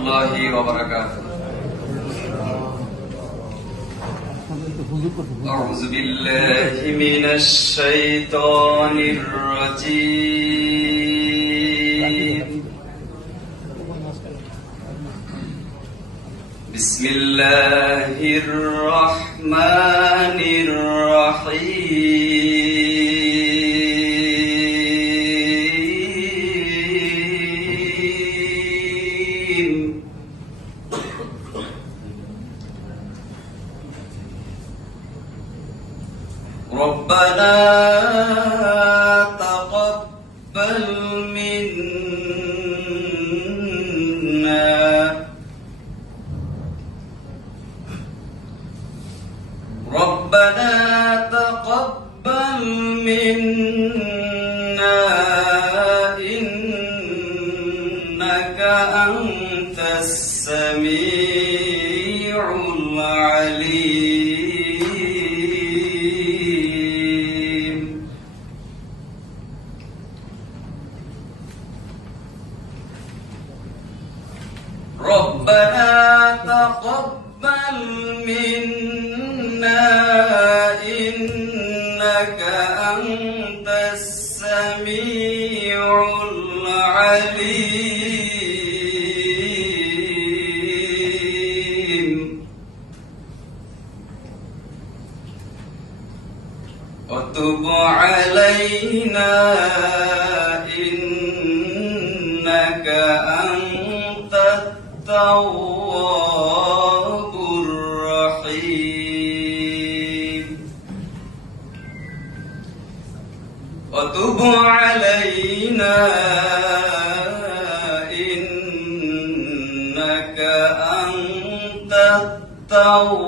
রহমতুল্লাহি ওয়া বারাকাতুহু। আউযু বিল্লাহি মিনাশ শাইতানির রাজীম। বিসমিল্লাহির রহমানির রহিম। ربنا تقبل منا ربنا تقبل منا إنك أنت السميع العليم. ربنا تقبل منا إنك أنت السميع العليم. وتب علينا إنك أنت التواب الرحيم. وتب علينا إنك أنت التواب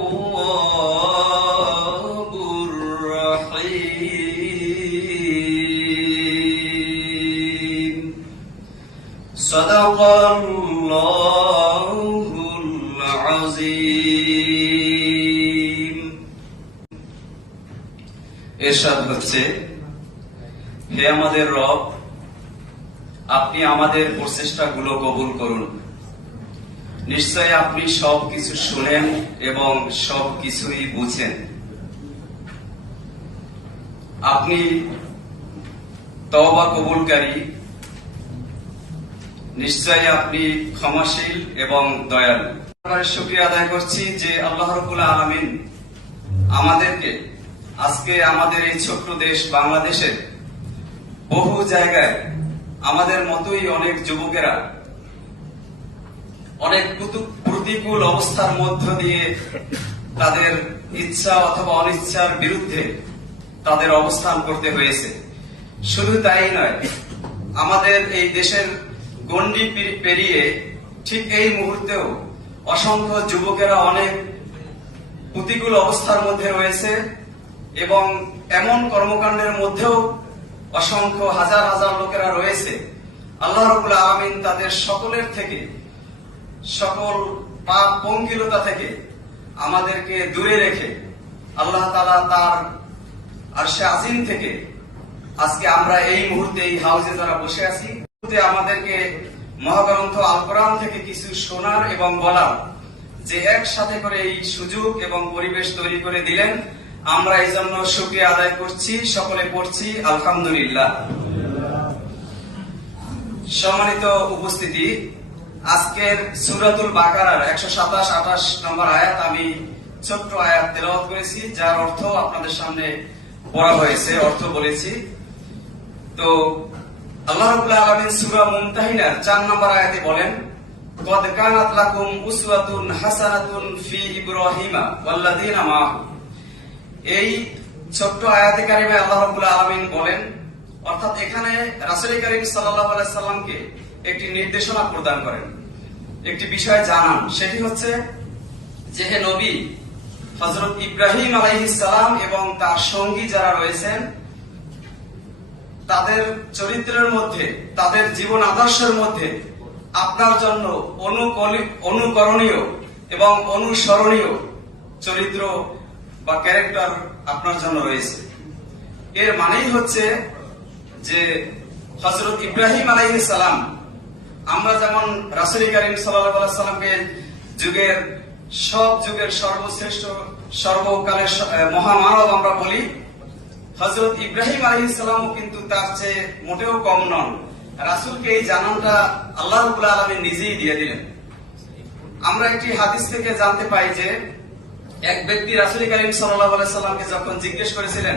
الرحيم. صدق الله العظيم. ইরশাদ হচ্ছে, হে আমাদের রব, আপনি আমাদের প্রচেষ্টাগুলো কবুল করুন। নিশ্চয় আপনি সবকিছু শুনেন এবং সবকিছুই বুঝেন। আপনি তওবা কবুলকারী, নিশ্চয় আপনি ক্ষমাশীল এবং দয়ালু। শুকরিয়া আদায় করছি যে আল্লাহ রাব্বুল আলামিন আমাদেরকে আজকে আমাদের এই ছোট্ট দেশ বাংলাদেশের বহু জায়গায় আমাদের মতোই অনেক যুবকেরা অনেক প্রতিকূল অবস্থার মধ্য দিয়ে তাদের ইচ্ছা অথবা অনিচ্ছার বিরুদ্ধে তাদের অবস্থান করতে হয়েছে। শুধু তাই নয়, আমাদের এই দেশের গণ্ডি পেরিয়ে ঠিক এই মুহূর্তেও অসংখ্য যুবকেরা অনেক প্রতিকূল অবস্থার মধ্যে রয়েছে এবং এমন কর্মকাণ্ডের মধ্যেও অসংখ্য হাজার হাজার লোকেরা রয়েছে। আল্লাহ রাব্বুল আলামিন তাদের সকলের থেকে, সকল পাপ পঙ্কিলতা থেকে আমাদেরকে দূরে রেখে আল্লাহ তাআলা তার আরশে আজিম থেকে আজকে আমরা এই মুহূর্তে এই হাউজে যারা বসে আছি, আমাদেরকে মহাগ্রন্থ আল কোরআন থেকে কিছু শোনার এবং বলার যে একসাথে করে এই সুযোগ এবং পরিবেশ তৈরি করে দিলেন, আমরা এই জন্য শুকরিয়া আদায় করছি। সকলে পড়ছি আলহামদুলিল্লাহ। সম্মানিত উপস্থিতি, আজকের সূরাতুল বাকারার 127-28 নম্বর আয়াত আমি ছোট্ট আয়াত তেলাওয়াত করেছি, যার অর্থ আপনাদের সামনে পড়া হয়েছে, অর্থ বলেছি। তো আল্লাহ রাব্বুল আলামিন সূরা মুমতাহিনার 4 নম্বর আয়াতে বলেন, কদ কানাত লাকুম উসওয়াতুন হাসানাতুন ফি ইব্রাহিমা ওয়াল্লাযিনা মাআহু। এই ছোট্ট আয়াতে কারিমে আল্লাহ রাব্বুল আলামিন বলেন, অর্থাৎ এখানে রাসূল করিম সাল্লাল্লাহু আলাইহি সাল্লামকে একটি নির্দেশনা প্রদান করেন, একটি বিষয় জানান। সেটি হচ্ছে যে হে নবী, হযরত ইব্রাহিম আলাইহিস সালাম এবং তার সঙ্গী যারা রয়েছেন তাদের চরিত্রের মধ্যে, তাদের জীবন আদর্শের মধ্যে আপনার জন্য অনুকরণীয় এবং অনুসরণীয় চরিত্র বা ক্যারেক্টার আপনার জন্য রয়েছে। এর মানেই হচ্ছে যে হযরত ইব্রাহিম আলাইহিস সালাম আমরা যেমন রাসূল করিম সাল্লাল্লাহু আলাইহি সাল্লামকে যুগের সব যুগের সর্বশ্রেষ্ঠ সর্বকালের মহামানব আমরা বলি, হযরত ইব্রাহিম আলাইহিস সালামও কিন্তু তার চেয়ে মোটেও কম নন। রাসূলকে এই জানানটা আল্লাহ রাব্বুল আলামিন নিজেই দিয়ে দিলেন। আমরা একটি হাদিস থেকে জানতে পাই যে এক ব্যক্তি রাসূল করিম সাল্লাল্লাহু আলাইহি সাল্লামকে যখন জিজ্ঞেস করেছিলেন